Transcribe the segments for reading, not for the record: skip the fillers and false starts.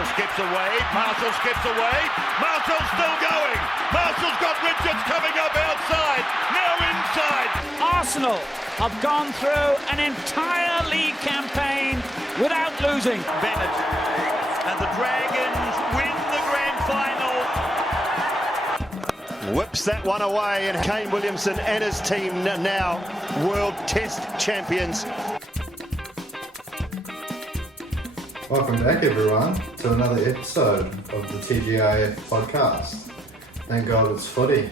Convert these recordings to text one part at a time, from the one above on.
Marshall skips away. Marshall skips away. Marshall's still going. Marshall's got Richards coming up outside. Now inside. Arsenal have gone through an entire league campaign without losing. Bennett and the Dragons win the grand final. Whips that one away, and Kane Williamson and his team now World Test champions. Welcome back, everyone, to another episode of the TGIF podcast. Thank God it's footy.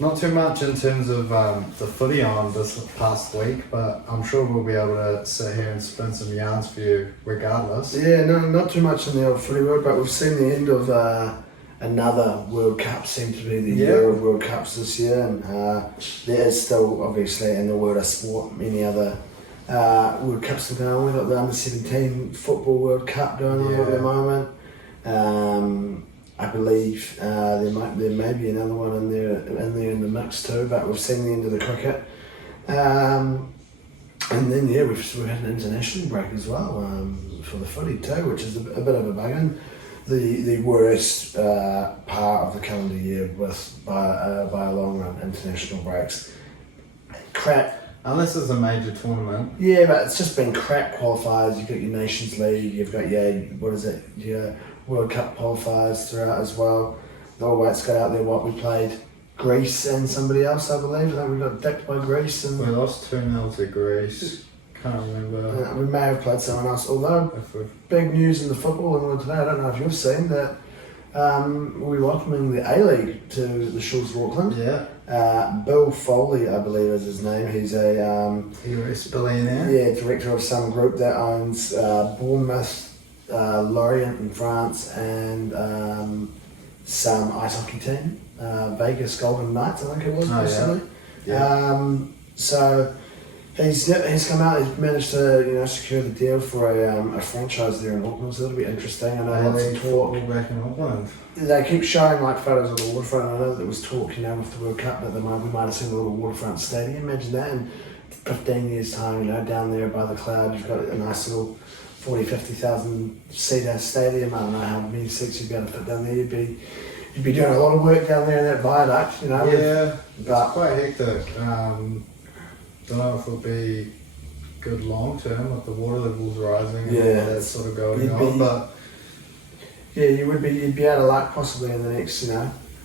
Not too much in terms of the footy on this past week, but I'm sure we'll be able to sit here and spin some yarns for you regardless. Yeah, no, not too much in the old footy world, but we've seen the end of another World Cup. Seemed to be the year of World Cups this year, and there is still, obviously, in the world of sport, many other World Cups are going on. We've got the Under-17 Football World Cup going on at the moment. I believe there may be another one in there in the mix too, but we've seen the end of the cricket. And then we've had an international break as well for the footy too, which is a bit of a bug-in. The worst part of the calendar year by a long run, international breaks. Crap. Unless it's a major tournament. Yeah, but it's just been crap qualifiers. You've got your Nations League, you've got your World Cup qualifiers throughout as well. The All Whites got out there, we played Greece and somebody else, I believe. I think we got dicked by Greece. And we lost 2-0 to Greece. Can't remember. We may have played someone else, although big news in the football world today, I don't know if you've seen that we're welcoming the A-League to the shores of Auckland. Yeah. Bill Foley, I believe is his name. He's a US billionaire. Yeah, director of some group that owns Bournemouth, Lorient in France, and some ice hockey team, Vegas Golden Knights, I think it was recently. So he's come out. He's managed to secure the deal for a franchise there in Auckland. So that'll be interesting. I know lots of talk back in Auckland. They keep showing photos of the waterfront. I know there was talk, with the World Cup, that we might have seen a little waterfront stadium. Imagine that in 15 years' time, down there by the cloud, you've got a nice little 40,000-50,000 seater stadium. I don't know how many seats you'd be able to fit down there. You'd be doing a lot of work down there in that viaduct, Yeah, but it's quite hectic. Don't know if it'll be good long term with the water levels rising and all that sort of going on, but yeah, you'd be out of luck possibly in the next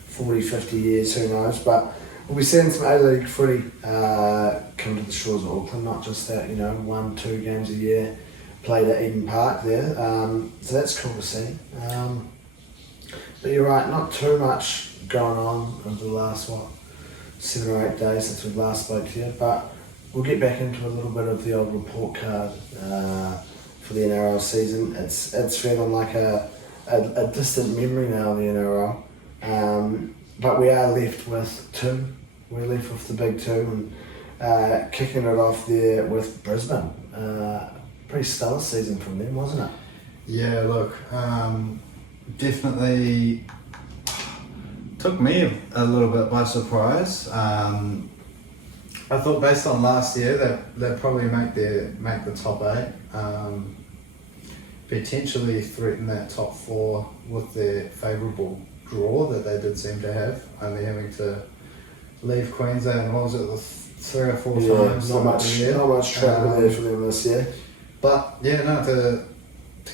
40, 50 years, who knows. But we'll be seeing some A-League footy come to the shores of Auckland, not just that 1-2 games a year played at Eden Park there. So that's cool to see. But you're right, not too much going on over the last 7 or 8 days since we last spoke to you, but we'll get back into a little bit of the old report card for the NRL season. It's feeling like a distant memory now, the NRL. But we are left with two. We're left with the big two, and kicking it off there with Brisbane. Pretty stellar season from them, wasn't it? Yeah, look, definitely took me a little bit by surprise. I thought based on last year that they'd probably make the top 8, potentially threaten that top 4 with their favourable draw that they did seem to have, only having to leave Queensland, what was it, 3 or 4 times? Not much travel there for them this year. But to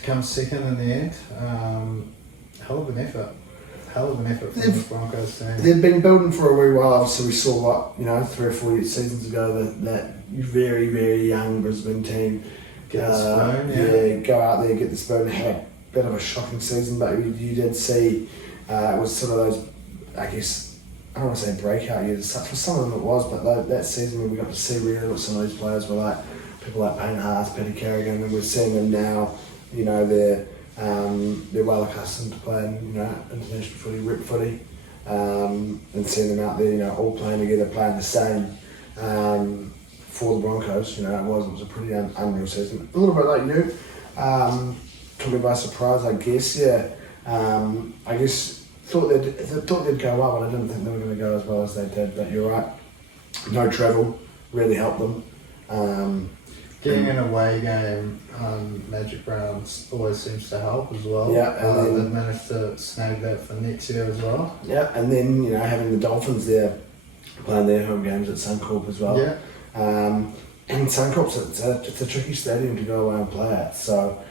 come second in the end, hell of an effort from the Broncos team. They've been building for a wee while. Obviously, we saw 3 or 4 seasons ago that very, very young Brisbane team get the spoon, go out there, get the spoon, have a bit of a shocking season. But you did see it was sort of those, I guess, I don't want to say breakout years as such. For some of them it was, but that season when we got to see really what some of these players were like, people like Panache, Paddy Carrigan, and we're seeing them now. They're well accustomed to playing, international footy, rep footy, and seeing them out there, all playing together, playing the same for the Broncos. It was a pretty unreal season. A little bit like you, took me by surprise, I guess. I guess thought they'd go well, but I didn't think they were going to go as well as they did. But you're right, no travel really helped them. Getting an away game, Magic Rounds always seems to help as well. Yeah, and they've managed to snag that for next year as well. Yeah, and then having the Dolphins there playing their home games at Suncorp as well. Yeah. And Suncorp's it's a tricky stadium to go away and play at. So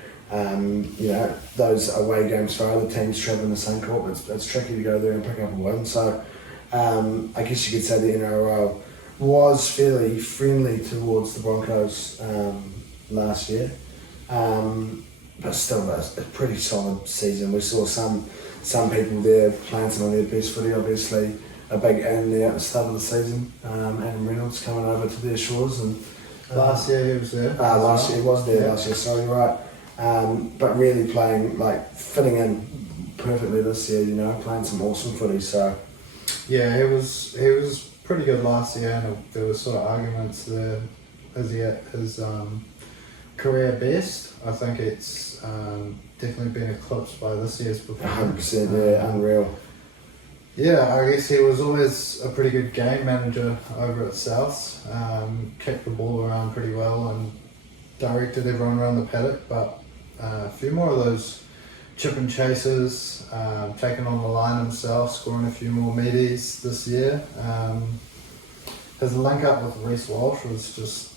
those away games for other teams travelling to Suncorp, it's tricky to go there and pick up a win. So I guess you could say the NRL was fairly friendly towards the Broncos last year, but still a pretty solid season. We saw some people there playing some of their best footy. Obviously, a big in there at the start of the season. Adam Reynolds coming over to their shores, and last year he was there. Last year he was there. Last year, sorry, right. But really playing, fitting in perfectly this year. Playing some awesome footy. So yeah, he was pretty good last year, and there was sort of arguments there. Is he at his career best? I think it's definitely been eclipsed by this year's performance. 100%, yeah, unreal. Yeah, I guess he was always a pretty good game manager over at Souths. Kicked the ball around pretty well and directed everyone around the paddock, but a few more of those chip and chasers, taking on the line himself, scoring a few more meaties this year. His link up with Reece Walsh was just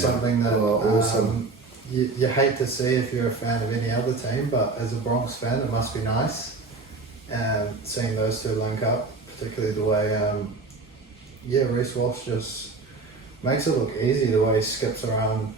something that awesome. You hate to see if you're a fan of any other team, but as a Bronx fan, it must be nice seeing those two link up, particularly the way Reece Walsh just makes it look easy the way he skips around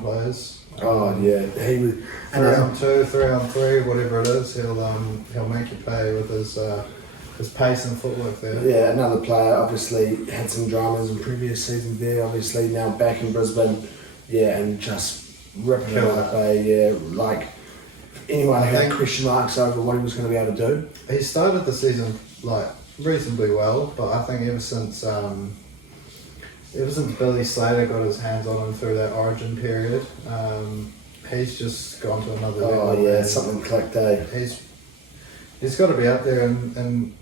players. Oh yeah, he was 3-on-2, 3-on-3, whatever it is, he'll make you pay with his pace and footwork there. Yeah, another player obviously had some dramas in previous seasons there. Obviously now back in Brisbane, and just ripping it up. Anyone who had question marks over what he was going to be able to do. He started the season reasonably well, but I think ever since Billy Slater got his hands on him through that Origin period, he's just gone to another level. Oh yeah, something clicked, eh? He's got to be out there in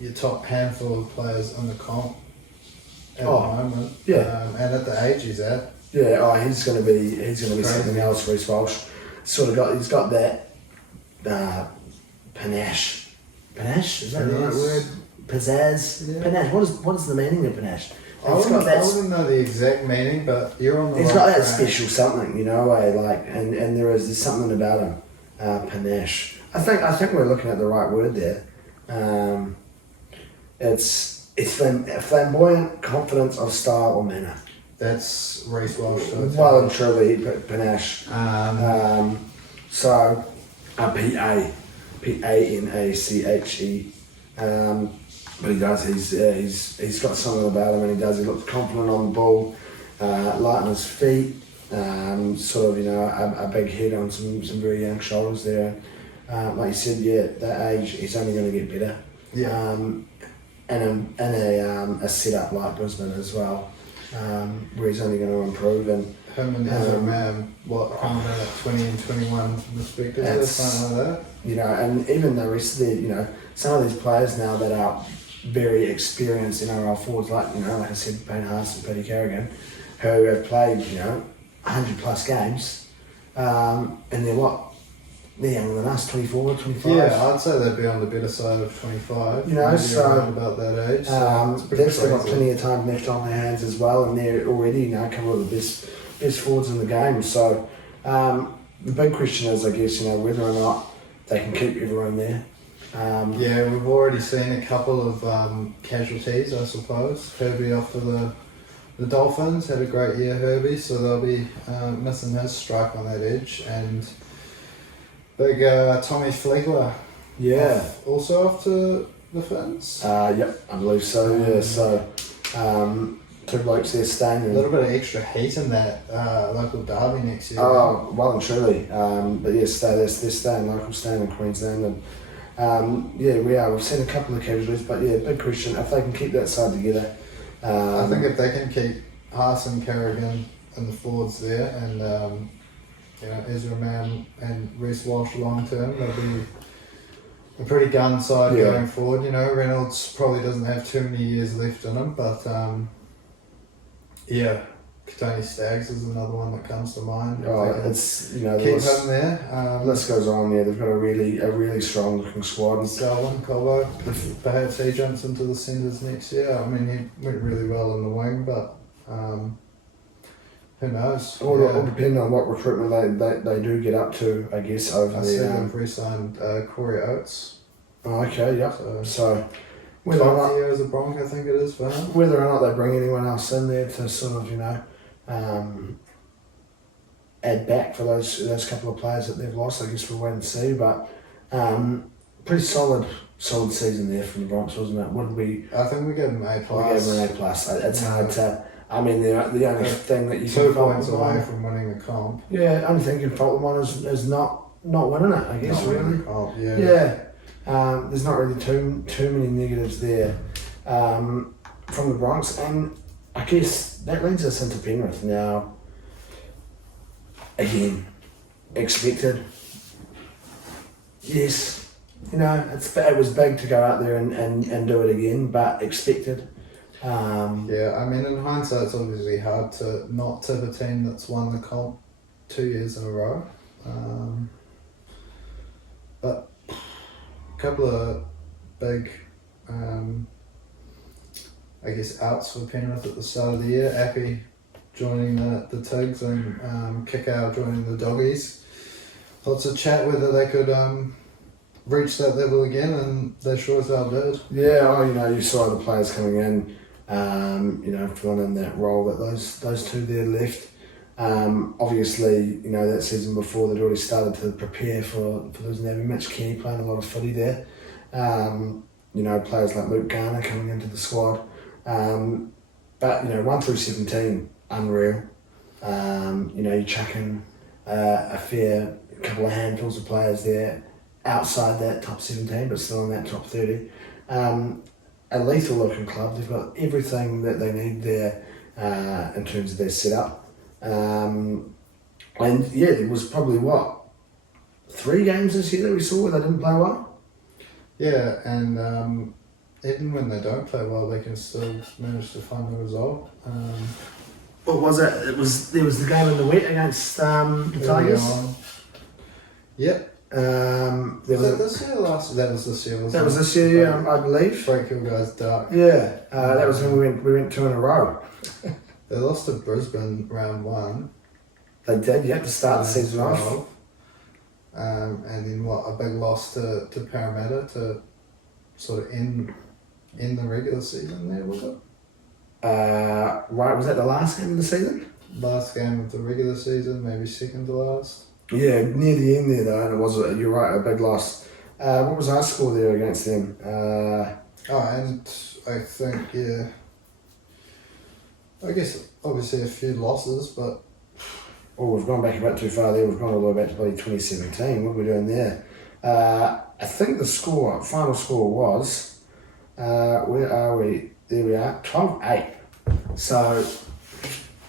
your top handful of players in the comp at the moment. Yeah. And at the age he's at. Yeah. He's going to be something else. Reece Walsh he's got that panache. Panache, is that the right word? Pizzazz. Yeah. Panache. What is the meaning of panache? I wouldn't know the exact meaning, but you're on the he's right got that track. special something, and there's something about him. Panache. I think we're looking at the right word there. It's flamboyant confidence of style or manner. That's Reece Walsh. Well and truly panache. So Panache. But he does. He's got something about him, and he looks confident on the ball, light on his feet. A big head on some very young shoulders there. Like you said, that age, he's only going to get better. Yeah. And a setup like Brisbane as well, where he's only going to improve. And him and Ezra Mam, coming in at 20 and 21 respectively, something like that. And even the rest of some of these players now that are very experienced NRL forwards, like I said, Panache and Petty Carrigan, who have played 100 plus games, and they're younger than us, 24, 25. Yeah, I'd say they'd be on the better side of 25. So around about that age. They've still got plenty of time left on their hands as well, and they're already coming with the best forwards in the game. So the big question is, I guess, whether or not they can keep everyone there. We've already seen a couple of casualties, I suppose. Herbie off to the Dolphins had a great year, Herbie, so they'll be missing his strike on that edge. And big Tommy Flegler, also off to the Finns. Yep, I believe so. Yeah, so two blokes there staying. A little bit of extra heat in that local derby next year. Oh, well and truly. But yes, they're staying local, staying in Queensland, and we are. We've seen a couple of casualties, but big question if they can keep that side together. I think if they can keep Haas and Carrigan and the forwards there, and Ezra Mam and Reece Walsh long term, they'll be a pretty gun side going forward. Reynolds probably doesn't have too many years left in him, but Tony Staggs is another one that comes to mind. Oh, it's the Keep list, him there. list goes on. Yeah, they've got a really strong looking squad. And Selwyn, Colbo, if perhaps he jumps into the centres next year. I mean, he went really well in the wing, but who knows? all depending on what recruitment they do get up to, I guess, over I see there. they've re-signed Corey Oates. Oh, okay, yeah. So whether 12 or not years a Bronc, I think it is for him. whether or not they bring anyone else in there to sort of add back for those couple of players that they've lost, I guess we'll wait and see. But pretty solid season there from the Bronx, wasn't it? What did we? I think we gave him A+. We gave them an A+. It's hard to. I mean, the only thing that you 2 can fault points them away on, from winning the comp. yeah, only thing you can fault them on is not winning it. I guess Not winning really. the comp, yeah. Yeah, there's not really too many negatives there from the Bronx, and I guess that leads us into Penrith now. Again, expected. Yes, it was big to go out there and do it again, but expected. Yeah, I mean, in hindsight, it's obviously hard to not tip a team that's won the comp 2 years in a row. But a couple of big, I guess, outs for Penrith at the start of the year. Appy joining the Tigs and Kickout joining the Doggies. Lots of chat whether they could reach that level again, and they sure as hell did. Yeah, you saw the players coming in, filling in that role that those two there left. Obviously, that season before they'd already started to prepare for losing Abby. Mitch Kenny playing a lot of footy there. Players like Luke Garner coming into the squad. But 1 through 17, unreal. You chuck in a fair couple of handfuls of players there outside that top 17, but still in that top 30. A lethal looking club. They've got everything that they need there in terms of their setup. And yeah, there was probably 3 games this year that we saw where they didn't play well. Yeah, and even when they don't play well, they can still manage to find the result. What was it? There was the game in the wet against the Tigers. Yep. There Was that this year or last year? That was this year, wasn't it? That was this year, yeah, I believe. Breakhill guys dark. Yeah, that was when we went 2 in a row. They lost to Brisbane round 1. They did, yeah, to start the season off. 12. And then a big loss to Parramatta to sort of end the regular season there, was it? Right, was that the last game of the season? Last game of the regular season, maybe second to last. Yeah, near the end there though, and it was, you're right, a big loss. What was our score there against them? And I think, yeah, I guess obviously a few losses, but... We've gone back a bit too far there. We've gone all the way back to 2017. What are we doing there? I think the final score was, where are we? There we are, 12-8. So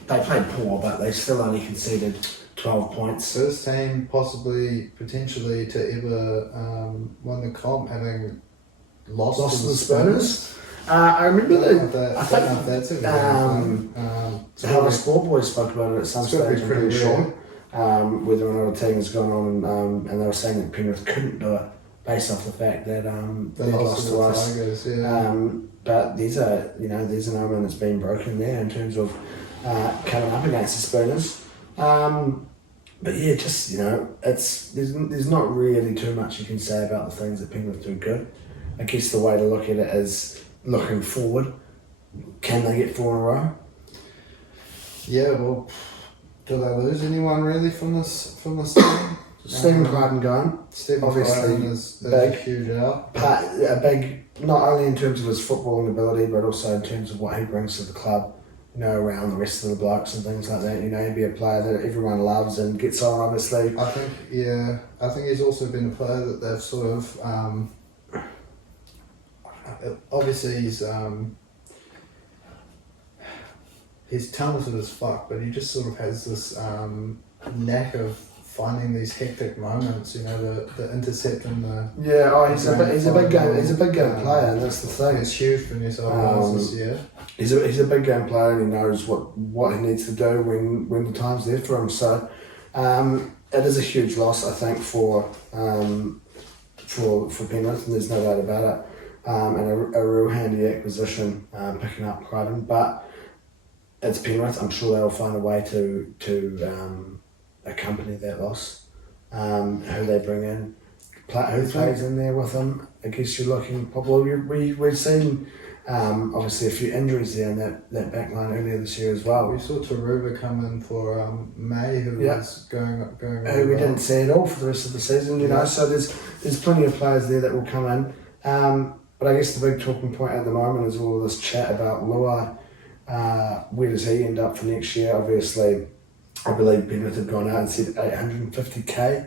they played poor, but they still only conceded 12 points. First team potentially to ever win the comp, having lost to the Spinners. I remember I think that's a how the Sport Boys spoke about it at some stage. I'm pretty sure. Whether or not a team has gone on and they were saying that Penrith couldn't do it based off the fact that they lost to us. Tigers, yeah. But there's an omen that's been broken there in terms of coming up against the Spinners. But yeah, just there's not really too much you can say about the things that Penrith do good. I guess the way to look at it is looking forward. Can they get 4 in a row? Yeah, well, do they lose anyone really from this team? Stephen Crichton gone. Stephen obviously Crichton is big. a huge out. A big, not only in terms of his footballing ability, but also in terms of what he brings to the club. Around the rest of the blokes and things like that. He'd be a player that everyone loves and gets on, obviously. I think he's also been a player that they've sort of, obviously he's talented as fuck, but he just sort of has this knack of finding these hectic moments, the intercept and the... Yeah, he's a big game player, and that's the thing. It's huge for New South Wales this year. He's a big game player, and he knows what he needs to do when the time's there for him. So it is a huge loss, I think, for Penrith, and there's no doubt about it. And a real handy acquisition picking up Crichton, but it's Penrith. I'm sure they'll find a way to accompany that loss. Who they bring in, who plays in there with them. I guess you're looking probably. We've seen obviously a few injuries there in that back line earlier this year as well. We saw Taruva come in for May, who was going really we didn't see it all for the rest of the season, you know. So there's plenty of players there that will come in. But I guess the big talking point at the moment is all this chat about Luai. Where does he end up for next year? Obviously, I believe Penrith have gone out and said $850K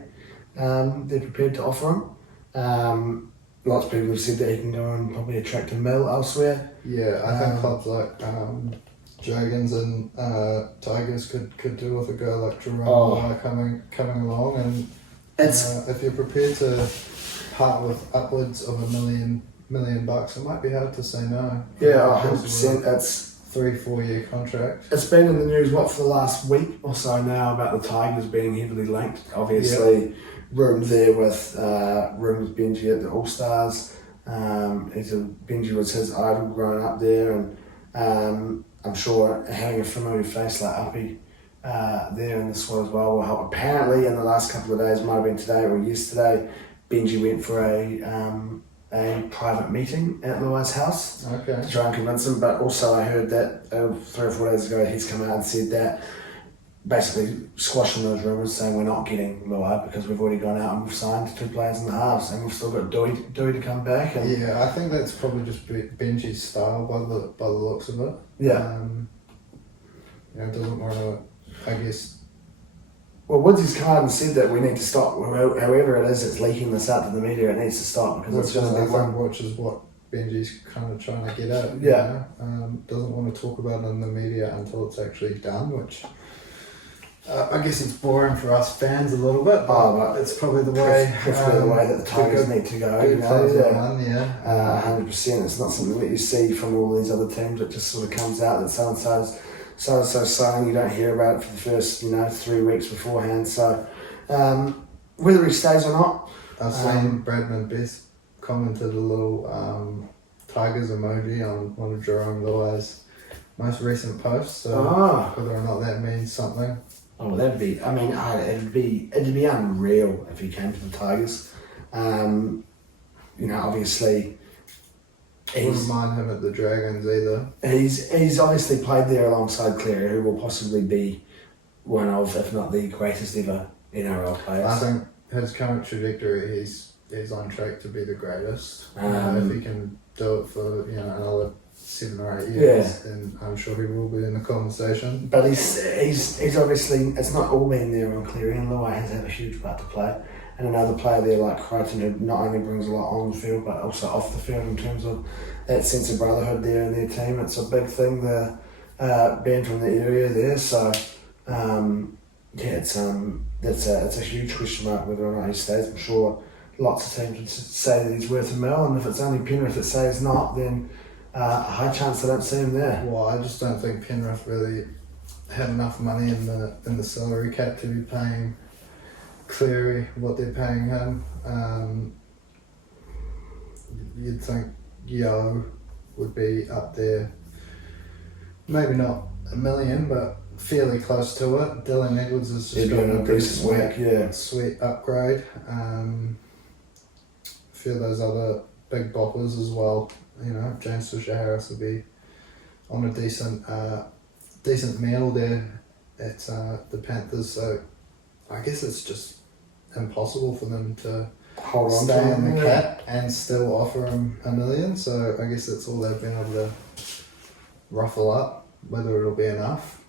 they're prepared to offer him. Lots of people have said that he can go and probably attract a mill elsewhere. Yeah, I think clubs like Dragons and Tigers could do with a girl like Jerome coming along, and if you're prepared to part with upwards of $1 million bucks, it might be hard to say no. Yeah, 100%. It's 3-4 year contract. It's been in the news for the last week or so now about the Tigers being heavily linked. Obviously, rumours there with Benji at the All Stars. Benji was his idol growing up there, and I'm sure having a familiar face like Uppy there in this one as well will help. Apparently, in the last couple of days, might have been today or yesterday, Benji went for a private meeting at Luai's house to try and convince him. But also I heard that 3 or 4 days ago he's come out and said that, basically squashing those rumours, saying we're not getting Luai because we've already gone out and we've signed 2 players in the halves and we've still got Dewey to come back. And yeah, I think that's probably just Benji's style by the looks of it. Yeah. Doesn't want to, I guess. Well, Woodsy's come out and said that we need to stop. However it is, it's leaking this out to the media. It needs to stop because it's going to be one. Which is what Benji's kind of trying to get at. Yeah. Doesn't want to talk about it in the media until it's actually done, which I guess it's boring for us fans a little bit, but it's probably the way. Preferably the way that the Tigers need to go. 100%. It's not something that you see from all these other teams. It just sort of comes out that so signing, you don't hear about it for the first 3 weeks beforehand. So whether he stays or not, I've seen Bradman Best commented a little Tigers emoji on one of Jerome Luai's most recent posts. So whether or not that means something. Oh, that'd be. I mean, it'd be unreal if he came to the Tigers. Obviously. Wouldn't mind him at the Dragons either. He's obviously played there alongside Cleary, who will possibly be one of, if not the greatest ever NRL players. I think his current trajectory, he's on track to be the greatest. If he can do it for another 7 or 8 years, then I'm sure he will be in the conversation. But he's obviously, it's not all been there on Cleary, and Luai has had a huge part to play. And another player there like Crichton, who not only brings a lot on the field but also off the field in terms of that sense of brotherhood there in their team. It's a big thing, the being from the area there. So it's a huge question mark whether or not he stays. I'm sure lots of teams would say that he's worth $1 million, and if it's only Penrith that say he's not, then a high chance they don't see him there. Well, I just don't think Penrith really had enough money in the salary cap to be paying Cleary what they're paying him. You'd think Yo would be up there, maybe not $1 million, but fairly close to it. Dylan Edwards is just got a pretty sweet upgrade. A few of those other big boppers as well. James Fisher-Harris will be on a decent meal there at the Panthers. So I guess it's just impossible for them to stay in the cap and still offer him $1 million. So I guess that's all they've been able to ruffle up. Whether it'll be enough,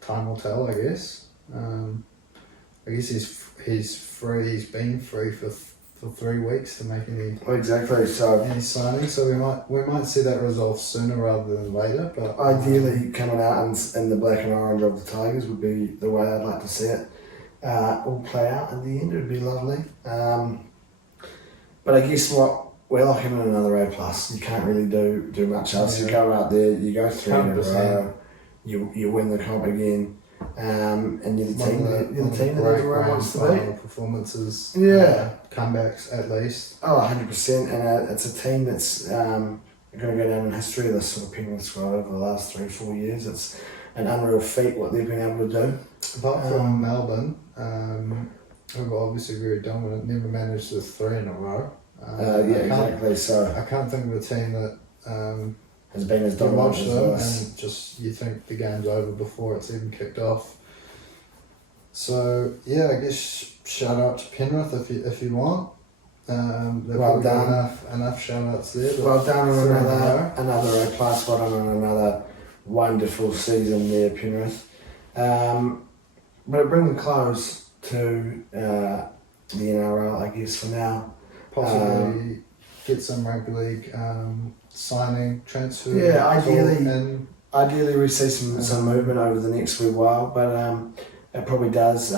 time will tell, I guess. I guess he's free. He's been free for 3 weeks to make any signing. So we might see that resolved sooner rather than later. But ideally, coming out in the black and orange of the Tigers would be the way I'd like to see it. all play out in the end. It would be lovely. But I guess what we're looking at another A+. You can't really do much else. You go out there, you go 3 in a row, you win the comp again, and you're the team that everyone wants to be. Performances, comebacks at least. Oh, 100%, and it's a team that's going to go down in history. This sort of Penrith squad over the last 3-4 years. It's an unreal feat what they've been able to do. Apart from Melbourne, who were obviously very dominant, never managed to 3 in a row. Exactly. So I can't think of a team that has been as dominant as us. And just you think the game's over before it's even kicked off. So yeah, I guess shout out to Penrith if you want. Well done. Enough shout outs there. Well done on another A+. Well done on another wonderful season there, Penrith. But it brings a close to the NRL, I guess, for now. Possibly get some rugby league signing, transfer. Yeah, ideally we see some movement over the next wee while, but it probably does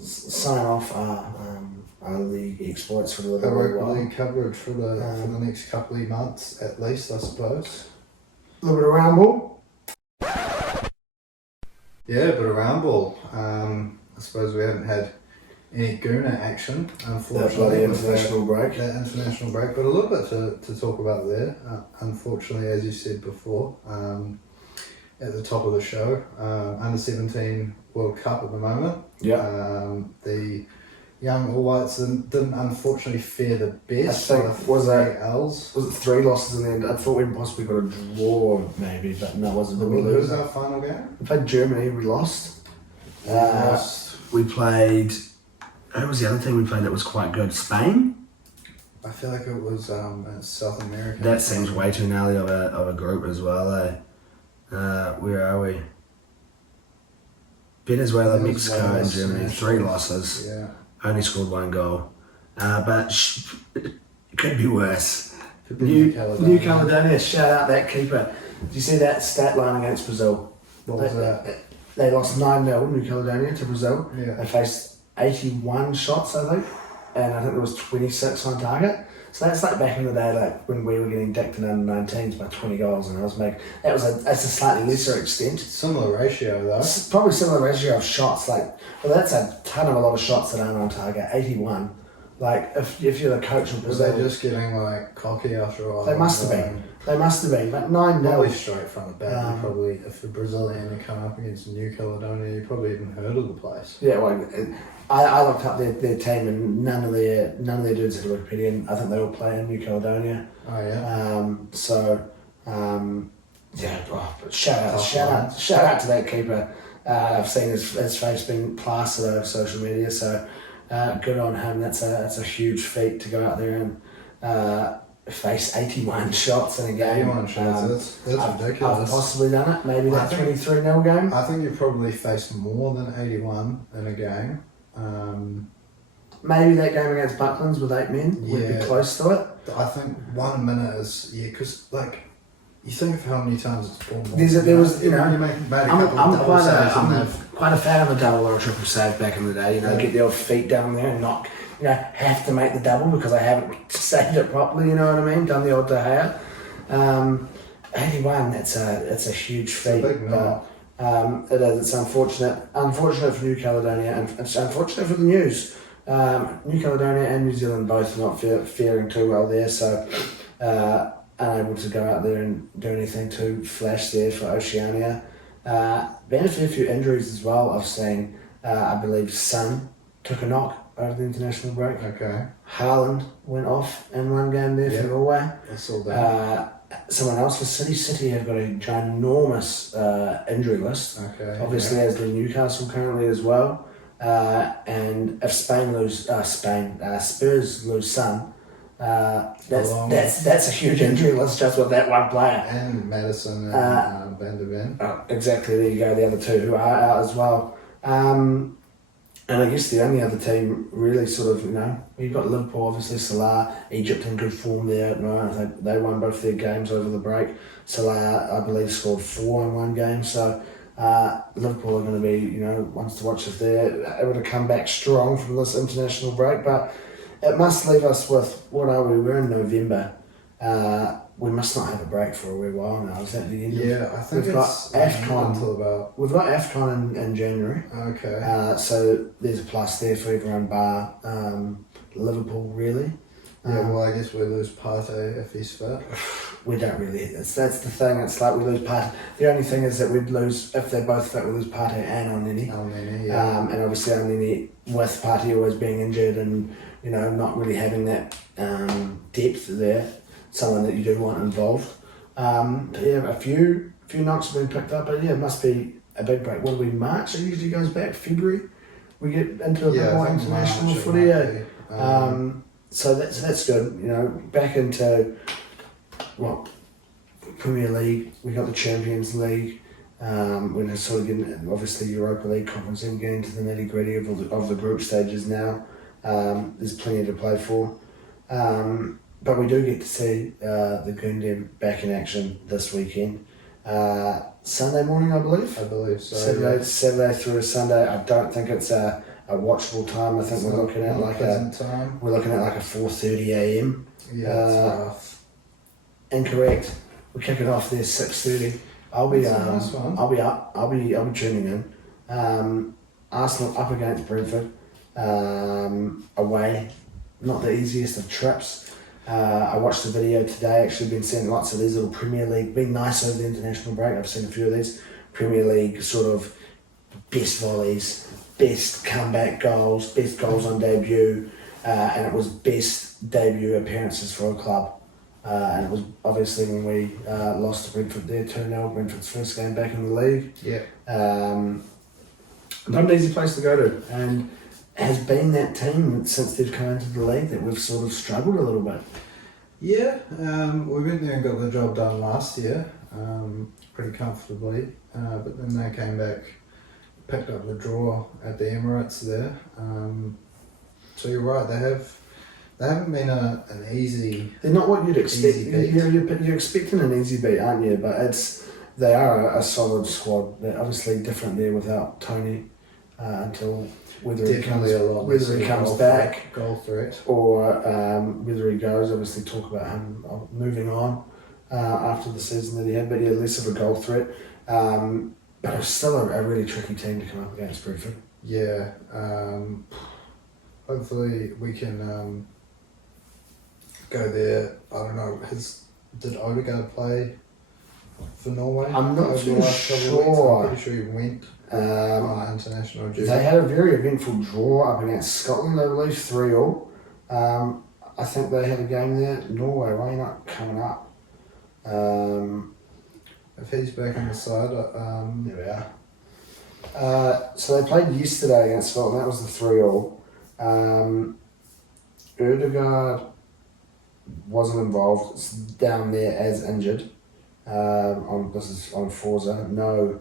sign off our league exploits for a little rugby while. League coverage for the next couple of months at least, I suppose. A little bit of round ball. Yeah, a bit of round ball. I suppose we haven't had any Gooner action, unfortunately. That international break. But a little bit to talk about there. Unfortunately, as you said before, at the top of the show, under 17 World Cup at the moment. Yeah. The young All Whites didn't unfortunately fare the best. I think was it 3 losses in the end? I thought we possibly got a draw maybe, but no, it wasn't. Who was our final game? We played Germany. We lost. We played. Who was the other team we played that was quite good? Spain? I feel like it was South America. That seems way too gnarly of a group as well, eh? Where are we? Venezuela, Mexico and Germany. 3 losses. Yeah. Only scored 1 goal. But it could be worse. New Caledonia, shout out that keeper. Did you see that stat line against Brazil? What was that? They lost 9-0, New Caledonia, to Brazil. Yeah. They faced 81 shots, I think, and I think there was 26 on target. So that's like back in the day, like when we were getting dicked in under 19s by 20 goals, and I was making that's a slightly lesser extent. Similar ratio though. It's probably similar ratio of shots. That's a ton of a lot of shots that aren't on target. 81. Like if you're the coach of Brazil, were they just getting like cocky after a while? They must have been. But 9-0. Probably straight from the back. You probably, if the Brazilian you come up against New Caledonia, you probably even heard of the place. Yeah, well, I looked up their team and none of their dudes had a Wikipedia. And I think they all play in New Caledonia. Oh yeah. But shout out to that keeper. I've seen his face being plastered over social media, so good on him. That's a huge feat to go out there and face 81 shots in a game. 81 shots, that's ridiculous. I've possibly done it. Maybe that 23-0 game. I think you probably faced more than 81 in a game. Maybe that game against Bucklands with 8 men would be close to it. I think 1 minute is because like you think of how many times it's ball. I'm quite a fan of a double or a triple save back in the day. Get the old feet down there and not have to make the double because I haven't saved it properly. You know what I mean? Done the old De Gea. 81. It's a huge feat. It's a big knock. It is. It's unfortunate. Unfortunate for New Caledonia, and it's unfortunate for the News. New Caledonia and New Zealand both not faring too well there, so unable to go out there and do anything too flash there for Oceania. Been a fair few injuries as well. I've seen. I believe Sun took a knock over the international break. Okay. Haaland went off in 1 game there for Norway. I saw that. Someone else for City. City have got a ginormous injury list. Okay. Obviously, as do Newcastle currently as well. And if Spurs lose Son, that's a huge injury list just with that one player. And Madison and Van der Ven. Exactly. There you go. The other 2 who are out as well. And I guess the only other team really sort of, you've got Liverpool, obviously, Salah, Egypt in good form there. They won both their games over the break. Salah, I believe, scored 4 in 1 game. So Liverpool are going to be, ones to watch if they're able to come back strong from this international break. But it must leave us with, what are we? We're in November. We must not have a break for a wee while now. Is that the end? I think we've it's got AFCON until about. We've got AFCON in January. Okay. So there's a plus there for everyone bar Liverpool, really. Well, I guess we lose Partey if he's fit. We don't really. That's the thing. It's like we lose Partey. The only thing is that we'd lose, if they're both fit, we lose Partey and Elneny. And obviously Elneny, with Partey always being injured and not really having that depth there, someone that you do want involved. But yeah, a few knocks have been picked up, but yeah, it must be a big break. What do we, March? It usually goes back, February. We get into a bit more international footy. So that's good. Back into Premier League. We got the Champions League. We're sort of getting, obviously, Europa League, Conference League, getting into the nitty gritty of the group stages now. There's plenty to play for. But we do get to see the Goondam back in action this weekend. Sunday morning, I believe. I believe so. Saturday through to Sunday. I don't think it's a watchable time. I think we're looking at like a 4:30 a.m. Yeah, it's rough. Incorrect. We kick it off there 6:30. I'll be nice one. I'll be up. I'll be tuning in. Arsenal up against Brentford. Away. Not the easiest of trips. I watched the video today. Actually, been seeing lots of these little Premier League. Been nice over the international break. I've seen a few of these Premier League sort of best volleys, best comeback goals, best goals on debut, and it was best debut appearances for a club. And it was obviously when we lost to Brentford there 2-0, Brentford's first game back in the league. Yeah. Not an easy place to go to, and has been that team since they've come into the league that we've sort of struggled a little bit. Yeah, we went there and got the job done last year, pretty comfortably, but then they came back, picked up the draw at the Emirates there. So you're right, they haven't been an easy. They're not what you'd expect. Easy beat. You're expecting an easy beat, aren't you? But they are a solid squad. They're obviously different there without Tony until whether he comes back, goal threat, or whether he goes. Obviously, talk about him moving on after the season that he had, but yeah, less of a goal threat. But it's still a really tricky team to come up against Brentford. Yeah. Hopefully we can go there. I don't know. Did Odegaard play for Norway? I'm not over too the last couple sure. of weeks? I'm pretty sure he went on international duty. They had a very eventful draw up against Scotland, I believe, 3-3. I think they had a game there. Norway, why not coming up? If he's back on the side, There we are. So they played yesterday against Scotland. That was the 3-3. Odegaard wasn't involved. It's down there as injured. This is on Forza. No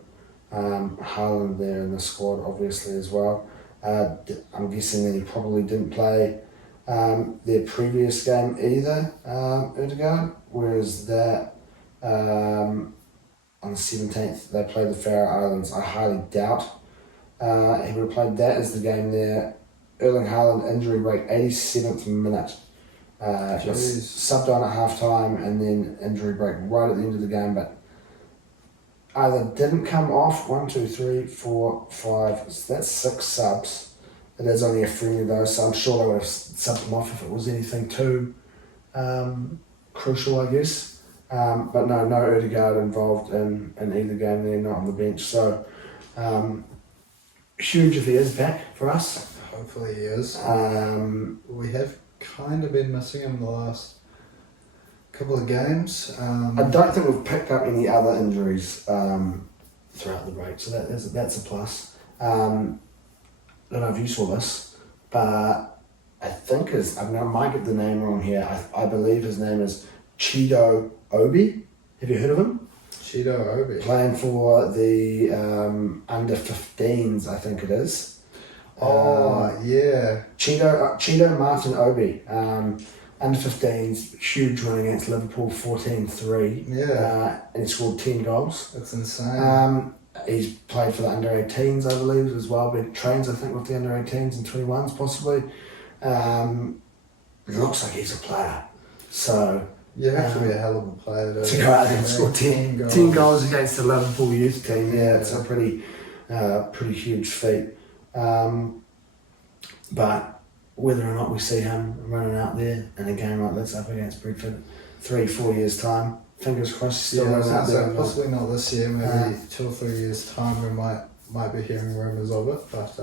Haaland there in the squad, obviously, as well. I'm guessing that he probably didn't play their previous game either, Odegaard. Whereas that on the 17th they played the Faroe Islands. I highly doubt he would have played that as the game there. Erling Haaland injury break, 87th minute. Was subbed on at half time and then injury break right at the end of the game, but either didn't come off. 1, 2, 3, 4, 5. So that's 6 subs. It is only a friendly though, so I'm sure they would have subbed him off if it was anything too crucial, I guess. But no Odegaard involved in either game there, not on the bench. So huge if he is back for us. hopefully he is. We have kind of been missing him the last couple of games. I don't think we've picked up any other injuries throughout the break, so that's a plus. I don't know if you saw this, but I think I might get the name wrong here. I believe his name is Chido Obi. Have you heard of him? Chido Obi. Playing for the under 15s, I think it is. Yeah. Chido Martin Obi. Under 15s, huge win against Liverpool, 14-3. Yeah. And he scored 10 goals. That's insane. He's played for the under 18s, I believe, as well. But trains, I think, with the under 18s and 21s possibly. It looks like he's a player. So You have to be a hell of a player to go out there and score 10 goals against the Liverpool youth team. Yeah, it's a pretty huge feat. But whether or not we see him running out there in a game like this up against Brentford 3-4 years time, fingers crossed he's still running out there. Possibly not this year, maybe 2 or 3 years time we might be hearing rumours of it, but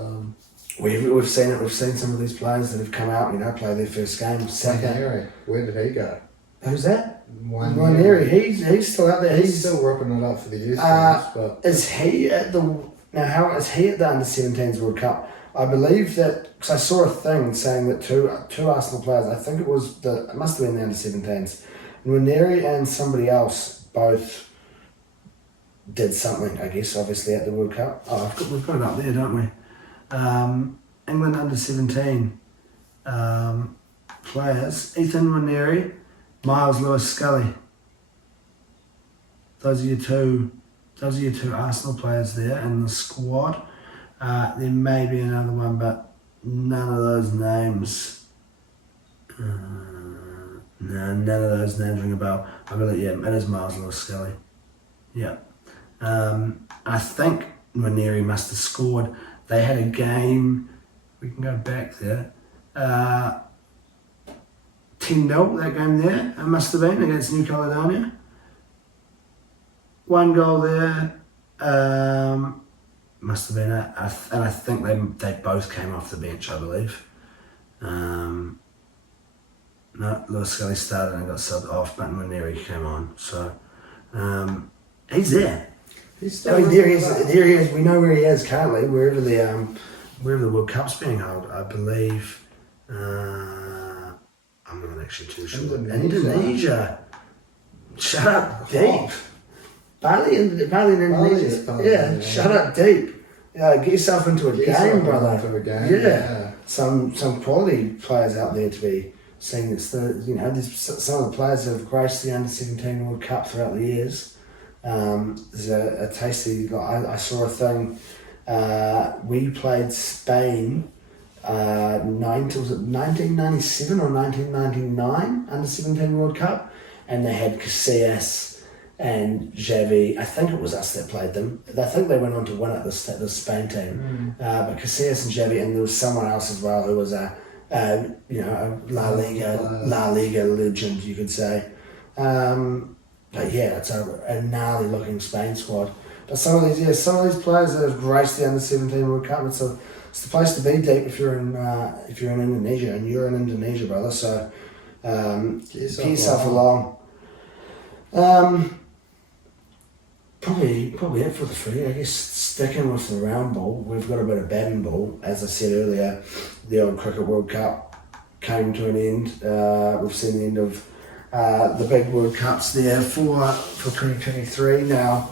we've seen it. We've seen some of these players that have come out, play their first game. Second, where did he go? Who's that? Nwaneri. He's still out there. He's still ripping it up for the youth teams, but is he at the under-17s World Cup? I believe that, because I saw a thing saying that two Arsenal players, I think it must have been the under-17s, Nwaneri and somebody else both did something, I guess, obviously at the World Cup. Oh, we've got it up there, don't we? England under-17 players, Ethan Nwaneri, Miles Lewis-Scully. Those are your two Arsenal players there in the squad. There may be another one, but none of those names. None of those names ring a bell. I believe, it is Miles Lewis-Scully. Yeah. I think Nwaneri must have scored. They had a game. We can go back there. 10-0 that game there. It must have been against New Caledonia. 1 goal there. Must have been it. And I think they both came off the bench, I believe. No, Lewis Scully started and got subbed off, but Nwaneri came on. So he's there. There he is. We know where he is currently, wherever the World Cup's being held. I believe. I'm not actually too sure. Indonesia. Shut up, deep. Bali in Indonesia. Yeah, shut up, deep. Get yourself into a game, brother. Yeah. Some quality players out there to be seen. It's there's some of the players that have graced the under-17 World Cup throughout the years. There's a tasty. I saw a thing. We played Spain. Was it 1997 or 1999 under-17 World Cup, and they had Casillas and Xavi. I think it was us that played them. I think they went on to win it, the Spain team. But Casillas and Xavi, and there was someone else as well who was a La Liga legend, you could say. But yeah, it's a gnarly looking Spain squad. But some of these players that have graced the under-17 World Cup, it's the place to be, deep, if you're in Indonesia, and you're in Indonesia, brother. So get yourself along. Probably it for the free. I guess sticking with the round ball, we've got a bit of badminton ball. As I said earlier, the old Cricket World Cup came to an end. We've seen the end of the big World Cups there for 2023 now.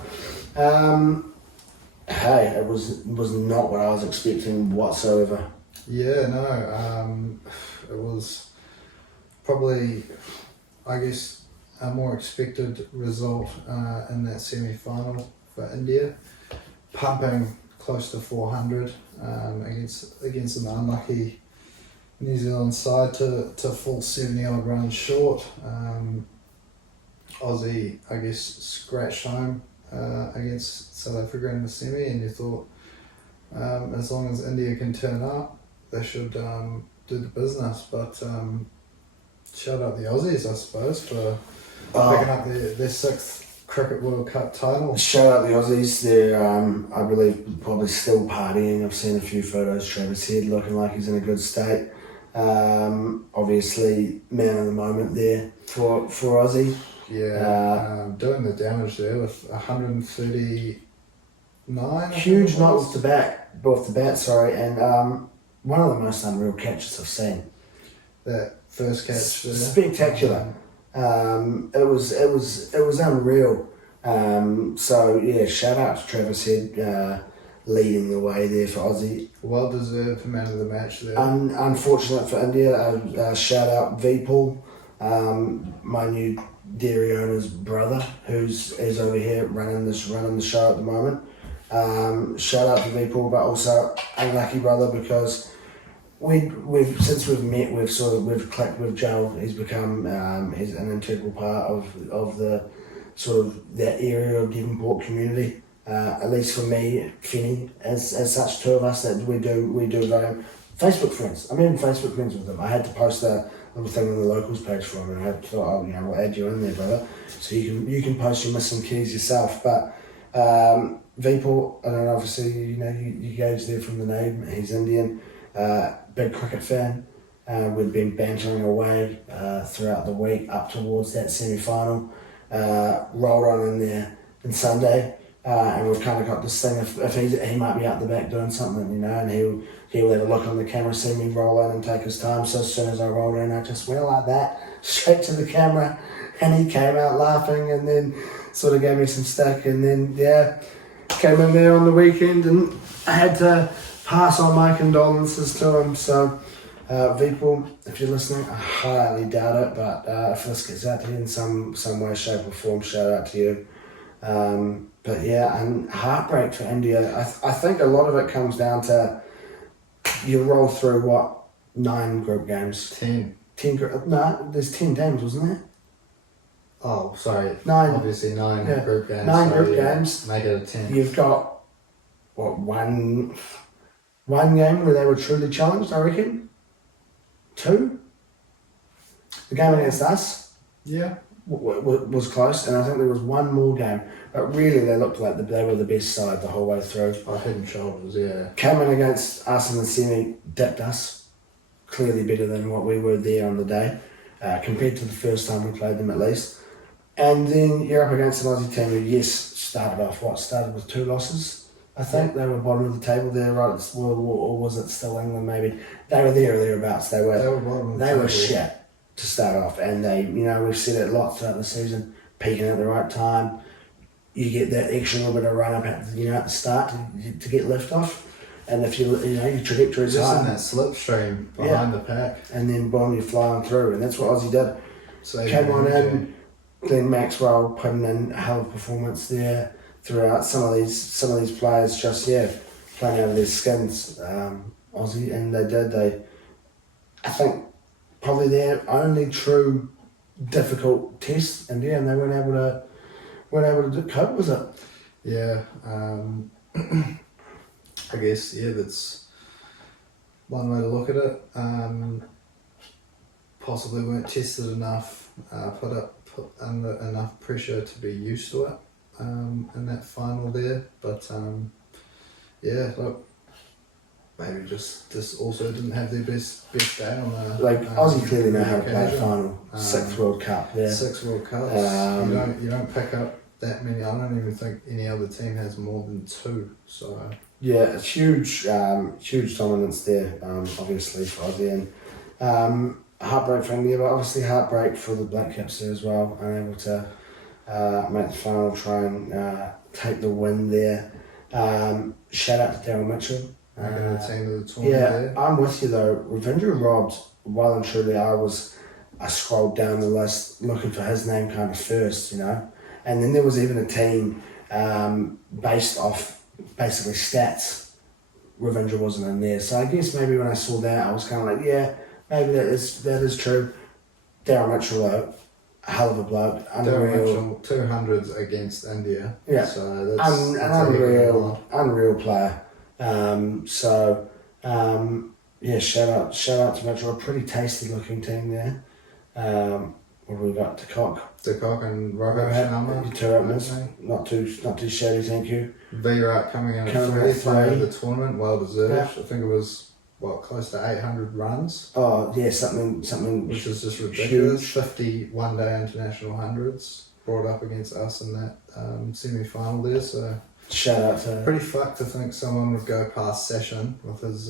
Hey, it was not what I was expecting whatsoever. Yeah, no, it was probably, I guess, a more expected result in that semi-final for India, pumping close to 400 against an unlucky New Zealand side to fall 70 odd runs short. Aussie, I guess, scratched home against South Africa in the semi, and you thought as long as India can turn up, they should do the business. But shout out the Aussies, I suppose, for picking up their 6th Cricket World Cup title. Shout out the Aussies. They're, I believe, probably still partying. I've seen a few photos. Travis Head looking like he's in a good state. Obviously, man of the moment there for Aussie. Yeah, doing the damage there with 139. Huge knock off the bat, and one of the most unreal catches I've seen. That first catch there. Spectacular. It was unreal. So yeah, shout out to Travis Head leading the way there for Aussie. Well deserved man of the match there. Unfortunate for India. Shout out Vipul, my new dairy owner's brother, who's over here running the show at the moment. Shout out to people, but also unlucky brother, because since we've met, we've clicked with Joel. He's become he's an integral part of the sort of that area of Devonport community. At least for me, Finney, as such, two of us that we do very Facebook friends. I'm even Facebook friends with him. I had to post a little thing on the locals page for him, and I thought, we'll add you in there, brother, so you can post your missing keys yourself. But Vipor, and obviously you gauge there from the name. He's Indian, big cricket fan. We've been bantering away throughout the week up towards that semi-final. Rolled on in there on Sunday. And we've kind of got this thing, if he might be out the back doing something, and he'll have a look on the camera, see me roll in and take his time. So as soon as I rolled in, I just went like that, straight to the camera, and he came out laughing and then sort of gave me some stick, and then, came in there on the weekend, and I had to pass on my condolences to him. So, Vipor, if you're listening, I highly doubt it, but if this gets out to you in some way, shape or form, shout out to you. But yeah, and heartbreak for India. I think a lot of it comes down to you roll through 9 group games. 10. No, there's 10 games, wasn't there? Oh, sorry. 9. Obviously 9 group games. 9 group games. Make it a 10. You've got one game where they were truly challenged, I reckon. 2. The game against us. Yeah. Was close, and I think there was one more game, but really they looked like they were the best side the whole way through. Head and shoulders, yeah. Came in against us in the semi, dipped us, clearly better than what we were there on the day, compared to the first time we played them at least. And then you're up against an Aussie team who, started with 2 losses. I think they were bottom of the table there, right? Or was it still England? Maybe they were there or thereabouts. They were bottom of the table. They were table. shit to start off, and they, we've said it a lot throughout the season, peaking at the right time. You get that extra little bit of run up at the start to get lift off, and if your trajectory is just high, in that slipstream behind the pack, and then boom, you're flying through, and that's what Aussie did. So came on in, Glenn Maxwell putting in a hell of a performance there throughout. Some of these players just playing out of their skins, Aussie, and they did. I think probably their only true difficult test, and they weren't able to cope with it. Yeah, I guess that's one way to look at it. Possibly weren't tested enough, put under enough pressure to be used to it in that final there. But look, maybe just also didn't have their best day on the Aussie clearly know how to play a final. 6th World Cup, 6 World Cups. You don't pick up that many. I don't even think any other team has more than 2. So it's huge dominance there. Obviously for Aussie, and heartbreak for India, but obviously heartbreak for the Black Caps there as well. Unable to make the final, try and take the win there. Shout out to Daryl Mitchell. Making the team of the tournament there. I'm with you though. Ravindra robbed well and truly. I scrolled down the list looking for his name kind of first, and then there was even a team based off basically stats. Ravindra wasn't in there, so I guess maybe when I saw that, I was kind of like, maybe that is true. Daryl Mitchell though, a hell of a bloke, unreal. 200s against India. Yeah, so that's an unreal player. Shout out to Mitchell. A pretty tasty looking team there. What have we got? De Kock and Rohit Sharma. 2 openers. Not too shabby, thank you. Virat coming in at 3rd player of the tournament, well deserved. Yeah. I think it was close to 800 runs. Oh yeah, something which is just ridiculous. 50 one-day international hundreds brought up against us in that semi-final there. So shout out to. Pretty fucked to think someone would go past Session with his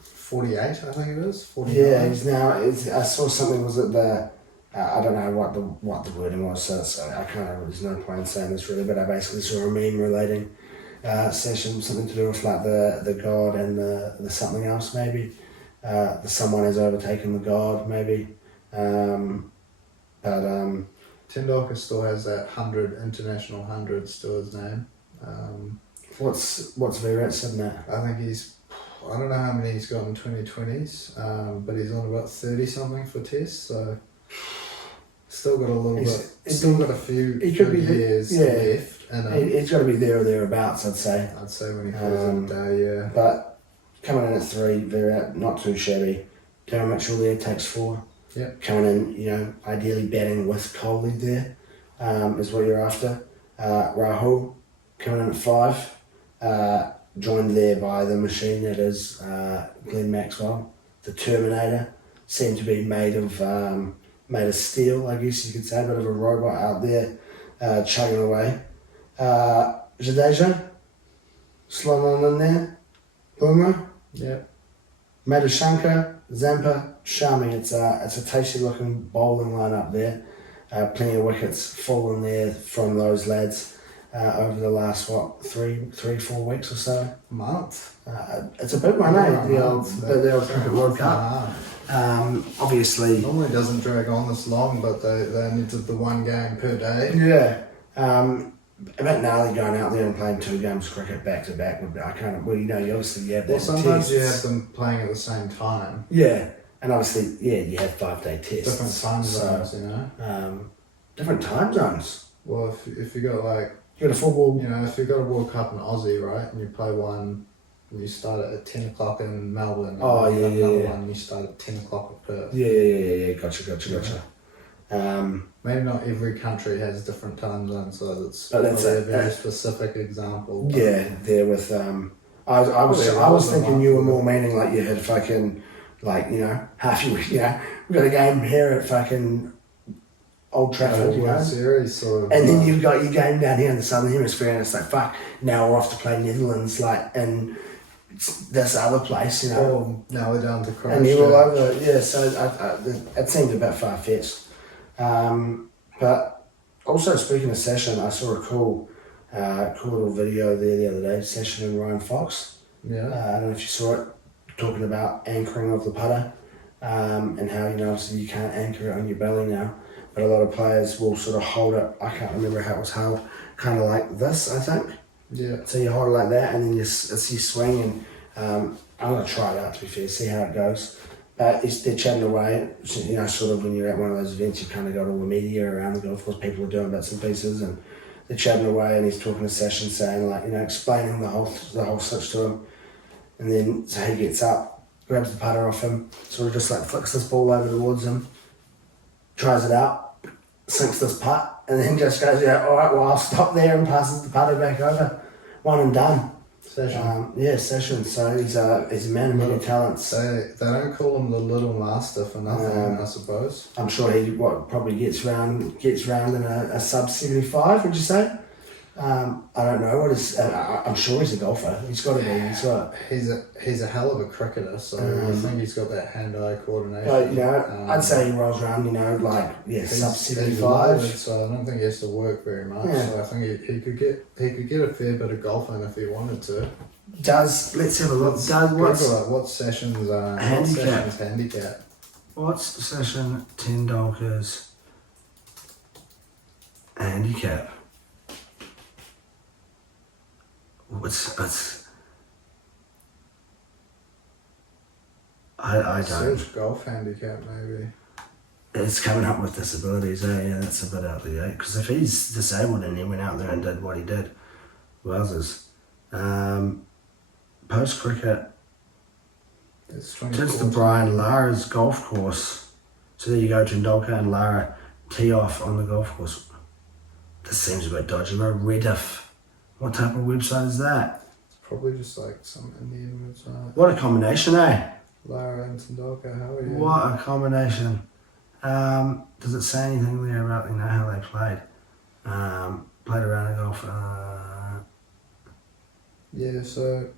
48, I think it is. 49. Yeah, he's now. I saw something. Was it the? I don't know what the wording was. So I can't. There's no point in saying this really, but I basically saw a meme relating Session, something to do with like the god and the something else maybe. The someone has overtaken the god maybe. Tendulkar still has that 100 international hundreds to his name. What's Virat sitting at? I think I don't know how many he's got in 2020s, but he's on about 30 something for tests, so still got a little bit, still got a few years left. And He's got to be there or thereabouts, I'd say. I'd say when he plays in a day, yeah. But coming in at 3, Virat, not too shabby. Darren Mitchell there takes 4. Yep. Coming in, ideally batting with Kohli there, is what you're after. Rahul coming in at 5. Joined there by the machine that is Glenn Maxwell, the Terminator. Seemed to be made of steel, I guess you could say, a bit of a robot out there, chugging away. Jadeja, slung on in there. Boomer, Yep. Madhushankar, Zampa, Shami. It's a tasty looking bowling line up there. Plenty of wickets fallen there from those lads over the last 3-4 weeks or so. Month. It's a big one, The old Cricket World Cup. Obviously. Normally doesn't drag on this long, but they only did the 1 game per day. Yeah. A bit gnarly going out there and playing 2 games cricket back to back. You obviously you have that. Well, sometimes you have tests. them playing at the same time. Yeah, and obviously, you have 5-day tests. Different time zones, Different time zones. Well, if you got like, You got a football. if you got a World Cup in Aussie, right, and you play one, and you start at 10 o'clock in Melbourne. Oh, and yeah. another one, and you start at 10 o'clock at Perth. Yeah. Gotcha. Maybe not every country has different time zones, so that's But that's probably a very specific example. But there with I was thinking you were more meaning like you had fucking half your we got a game here at fucking Old Trafford, World Series sort of. and then you've got your game down here in the Southern Hemisphere, and it's like fuck. Now we're off to play Netherlands, in this other place, Now we're down to Croatia. and you're all over it. Yeah, so it seemed a bit far fetched. But also speaking of Session, I saw a cool little video there the other day. Session and Ryan Fox. Yeah. I don't know if you saw it, talking about anchoring of the putter, and how obviously you can't anchor it on your belly now, but a lot of players will sort of hold it. I can't remember how it was held, kind of like this, I think. Yeah. So you hold it like that, and then it's your swing, and I'm gonna try it out to be fair, see how it goes. But they're chatting away, sort of when you're at one of those events, you kind of got all the media around the golf course, people are doing bits and pieces, and they're chatting away, and he's talking to Session, saying explaining the whole switch to him, and then so he gets up, grabs the putter off him, sort of just flicks this ball over towards him, tries it out, sinks this putt, and then just goes, all right, well I'll stop there, and passes the putter back over, one and done. Session. Session. So he's a man of many talents. They don't call him the little master for nothing, I suppose. I'm sure he probably gets round in a sub 75. Would you say? I don't know what is. I'm sure he's a golfer. He's got to be. He's a hell of a cricketer. So I think he's got that hand-eye coordination. But I'd say he rolls around. Sub 75. So I don't think he has to work very much. Yeah. So I think he could get a fair bit of golfing if he wanted to. Let's have a look. What Session's handicap? What's Session Tendulkar's handicap? I don't. Search golf handicap maybe. It's coming up with disabilities, yeah, that's a bit out of the gate. Because if he's disabled and he went out there and did what he did, wowzers. Post cricket, It's turns to Brian Lara's golf course. So there you go, Tendulkar and Lara tee off on the golf course. This seems a bit dodgy. Rediff. What type of website is that? It's probably just some Indian website. What a combination, eh? Lara and Tendulkar, how are you? What a combination. Does it say anything there about how they played? Played around a golf. Yeah, so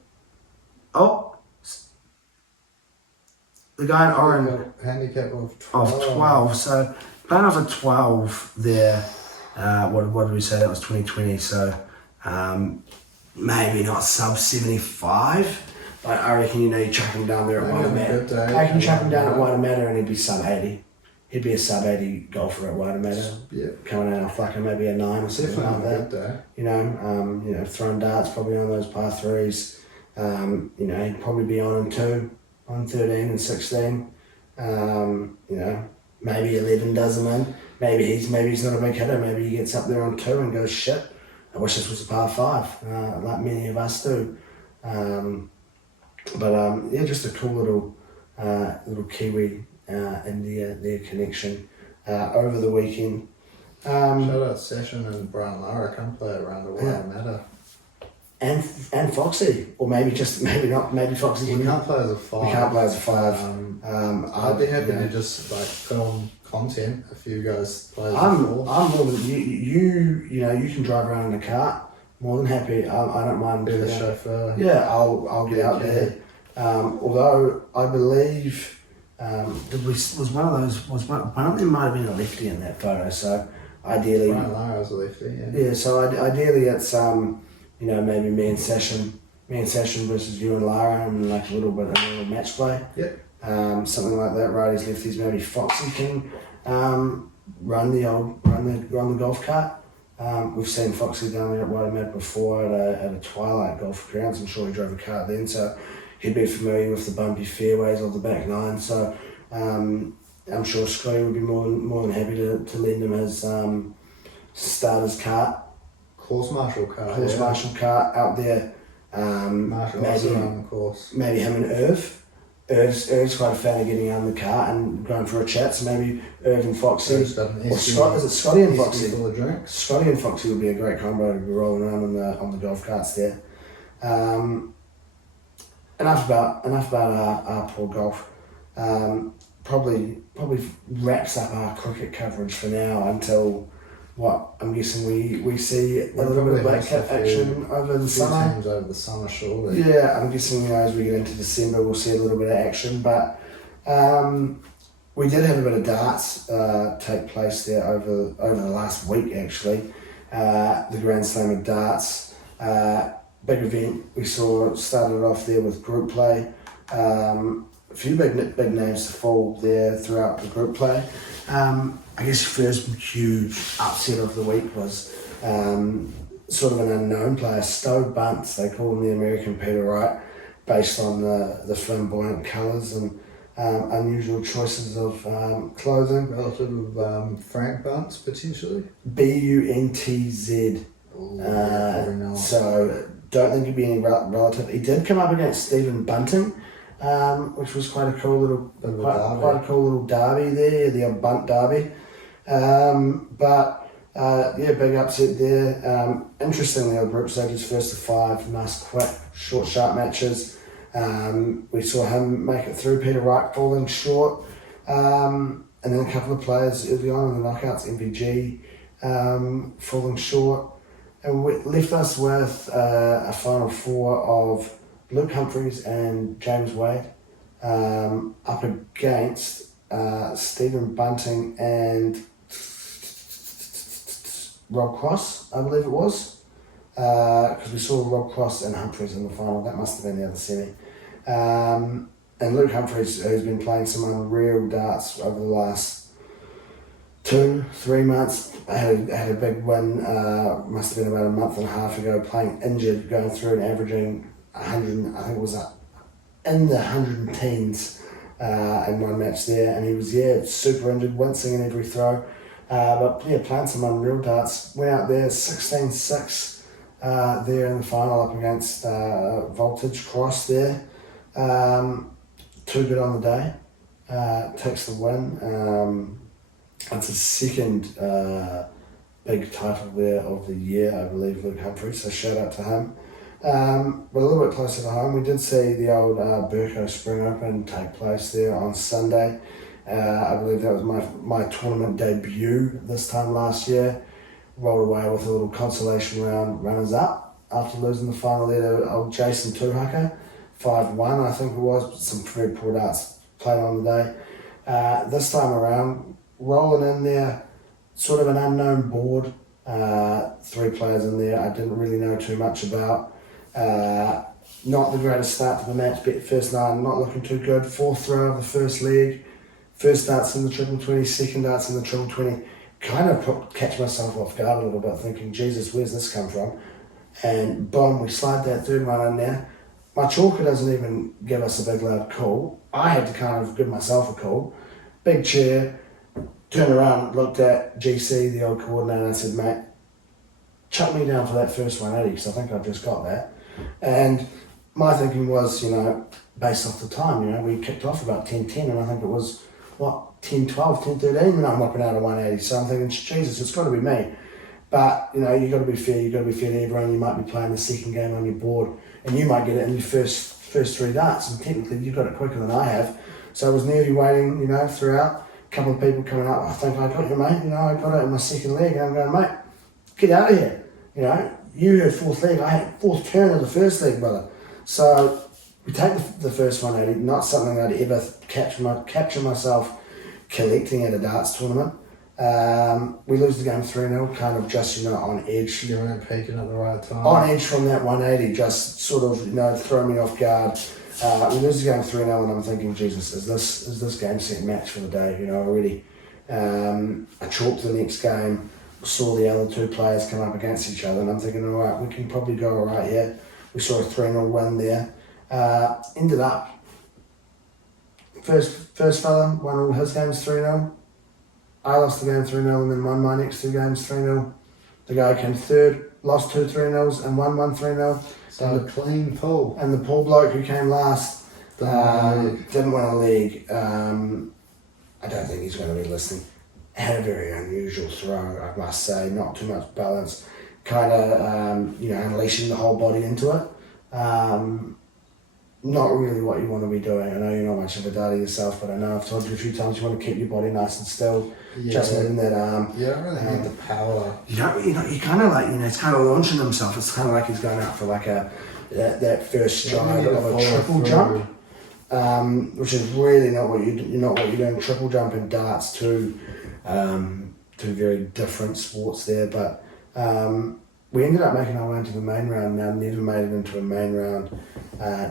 Oh, the guy in orange handicap of 12. of 12. So playing off a 12 there. What did we say? That was 2020. So maybe not sub 75. But I reckon you chuck him down there at Maybe on a Waitemata. good day. I can chuck him down at Waitemata and he'd be sub 80. he'd be a sub-80 golfer at Wairemata. Yeah. Coming out off like maybe a 9 or something Definitely like a good that. day. You know, throwing darts probably on those par 3s. You know, he'd probably be on 2, on 13 and 16. You know, maybe 11 does him in. Maybe he's not a big hitter. Maybe he gets up there on 2 and goes, shit, I wish this was a par 5, like many of us do. Yeah, just a cool little Kiwi India connection over the weekend. Shout out Session and Brian Lara, come play around the Wairemata. And Foxy, or maybe Foxy. We can't play as a 5. We can't play as a 5. I'd be happy to just like film content if you guys play as a 4. I'm more than you know, you can drive around in a cart. More than happy. I don't mind Be the chauffeur. Yeah, I'll get out there. Although I believe was one of them might have been a lefty in that photo. So ideally, Brian Lara was a lefty. yeah. So ideally, it's you know, maybe me and Session versus you and Lara, and like a little match play. Yep. Something like that. Righties, lefties. Maybe Foxy can run the golf cart. We've seen Foxy down there at Wairemata before at a Twilight golf grounds. I'm sure he drove a cart then, so he'd be familiar with the bumpy fairways of the back nine. So I'm sure Scotty would be more than happy to lend him his starter's cart. Course marshal cart. Marshal cart out there. Marshall also on the course. Maybe him and Irv. Irv's quite a fan of getting out of the car and going for a chat, so maybe Irv and Foxy. Or Scott, is it Scotty and Foxy? Full of drinks. Scotty and Foxy would be a great combo to be rolling around on the golf carts there. Enough about our poor golf. Probably wraps up our cricket coverage for now until what I'm guessing we see a little bit of black cap action over the summer. Teams over the summer, surely. Yeah, I'm guessing, you know, as we get into December we'll see a little bit of action, but we did have a bit of darts take place there over the last week actually. The Grand Slam of darts, big event. We saw started off there with group play. A few big names to fall there throughout the group play. I guess first huge upset of the week was sort of an unknown player, Stowe Bunce. They call him the American Peter Wright, based on the flamboyant colours and unusual choices of clothing. Relative of Frank Bunce, potentially. Buntz. Probably not. So don't think he'd be any relative. He did come up against Stephen Bunting, which was quite a cool little derby there, the old Bunt derby. Big upset there. Interestingly, our group stages first to 5, nice quick, short, sharp matches. We saw him make it through, Peter Wright falling short, and then a couple of players early on in the knockouts, MVG falling short, and left us with a final 4 of Luke Humphries and James Wade up against Stephen Bunting and Rob Cross, I believe it was, because we saw Rob Cross and Humphries in the final. That must have been the other semi. And Luke Humphries, who's been playing some unreal darts over the last 2-3 months, had a big win, must have been about a month and a half ago, playing injured, going through and averaging 100, I think it was in the 110s in one match there, and he was super injured, wincing in every throw. Playing some unreal darts. Went out there 16-6 there in the final up against Voltage Cross there. Too good on the day. Takes the win. It's his second big title there of the year, I believe, Luke Humphries, so shout out to him. But a little bit closer to home, we did see the old Burko Spring Open take place there on Sunday. I believe that was my tournament debut this time last year. Rolled away with a little consolation round runners up after losing the final there to old Jason Tuhaker, 5-1 I think it was. Some very poor darts played on the day. This time around, rolling in there, sort of an unknown board. 3 players in there I didn't really know too much about. Not the greatest start to the match, but first 9 not looking too good. 4th throw of the first leg, First darts in the triple 20, second darts in the triple 20. Kind of catch myself off guard a little bit, thinking, Jesus, where's this come from? And boom, we slide that third one in there. My chalker doesn't even give us a big loud call. I had to kind of give myself a call. Big chair, turned around, looked at GC, the old coordinator, and I said, mate, chuck me down for that first 180 because I think I've just got that. And my thinking was, based off the time, we kicked off about 10:10 and I think it was, 10:12, 10:13 when I'm whipping out a 180. So I'm thinking, Jesus, it's got to be me. But, you've got to be fair. You've got to be fair to everyone. You might be playing the second game on your board and you might get it in your first 3 darts. And technically, you've got it quicker than I have. So I was nearly waiting, throughout. A couple of people coming up, I think I got you, mate. I got it in my second leg. And I'm going, mate, get out of here. You had fourth leg. I had fourth turn of the first leg, brother. So we take the first 180. Not something I'd ever capture myself collecting at a darts tournament. We lose the game 3-0, kind of just, on edge. You weren't peaking at the right time. On edge from that 180, just sort of, throw me off guard. We lose the game 3-0 and I'm thinking, Jesus, is this game set match for the day? Already. I chalked the next game, saw the other two players come up against each other and I'm thinking, all right, we can probably go all right here. We saw a 3-0 win there. Ended up, first fella won all his games 3-0. I lost the game 3-0 and then won my next 2 games 3-0. The guy came third, lost 2 3-0s and won 3-0. So a clean pull. And the poor bloke who came last didn't win a leg. I don't think he's going to be listening. Had a very unusual throw, I must say. Not too much balance. Kind of, unleashing the whole body into it. Not really what you want to be doing. I know you're not much of a darter yourself, but I know I've told you a few times you want to keep your body nice and still. Yeah. Just moving that arm. You don't really need the power. You kind of like, it's kind of launching himself. It's kind of like he's going out for like that first stride of a triple jump, which is really not what you're doing. Triple jump and darts, two very different sports there. But we ended up making our way into the main round. Now never made it into a main round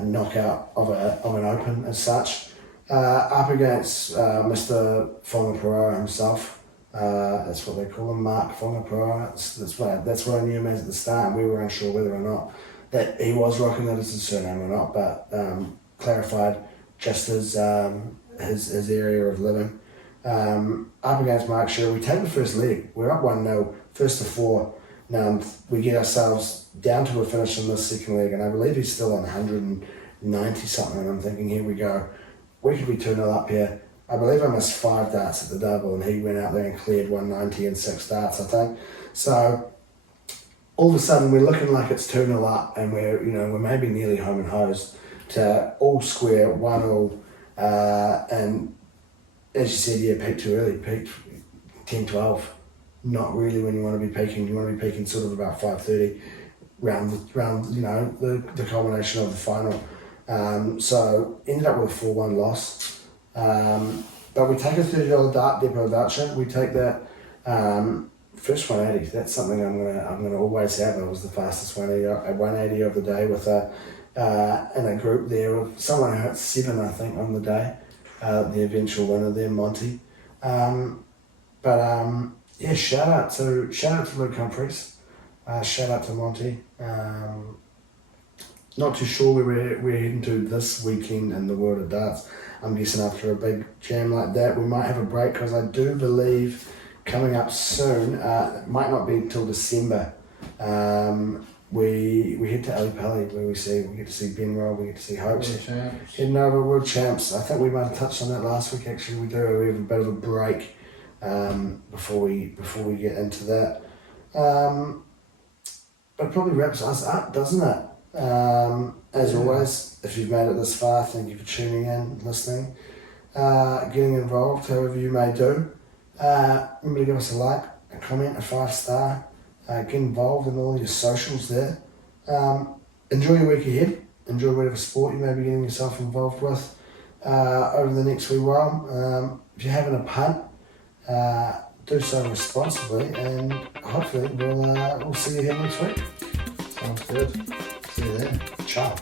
knockout of an open as such. Up against Mr. Whangaparaoa himself. That's what they call him, Mark Whangaparaoa. That's what I knew him as at the start, and we were unsure whether or not that he was rocking that as a surname or not, but clarified just his area of living. Up against Mark Shearer, we take the first leg. We're up 1-0, first to 4. Now we get ourselves down to a finish in this second leg, and I believe he's still on 190 something, and I'm thinking, here we go. We could be 2-0 up here. I believe I missed 5 darts at the double and he went out there and cleared 190 and 6 darts, I think. So all of a sudden we're looking like it's 2-0 up and we're maybe nearly home and hosed to all square, 1-1. And as you said, peaked too early, peaked 10-12. Not really when you want to be peaking. You want to be peaking sort of about 5:30 round the culmination of the final. So ended up with a 4-1 loss. But we take a $30 dart depot voucher. We take that first 180. That's something I'm gonna always have. It was the fastest 180 of the day with in a group there of someone who hit 7, I think, on the day. The eventual winner there, Monty. Shout out to Luke Humphries. Shout out to Monty. Not too sure where we're heading to this weekend in the world of darts. I'm guessing after a big jam like that, we might have a break because I do believe coming up soon, it might not be until December, we head to Ali Pali where we get to see Ben Roll, we get to see Hopes. Heading over World Champs. I think we might have touched on that last week actually. We have a bit of a break before we get into that. But probably wraps us up, doesn't it? As always, if you've made it this far, thank you for tuning in, listening, getting involved, however you may do. Remember to give us a like, a comment, a 5-star, get involved in all your socials there. Enjoy your week ahead, enjoy whatever sport you may be getting yourself involved with over the next wee while. If you're having a punt, do so responsibly, and hopefully we'll see you here next week. Sounds good. See you then. Ciao.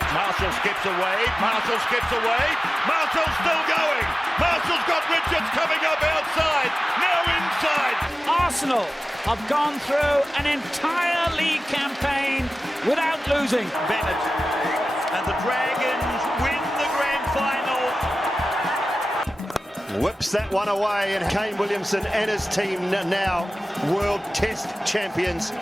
Marshall Marshall skips away. Marshall skips away. Marshall's still going. Marshall's got Richards coming up outside. Now inside. Arsenal have gone through an entire league campaign without losing. Bennett and the Dragons win the grand final. Whips that one away, and Kane Williamson and his team now world test champions.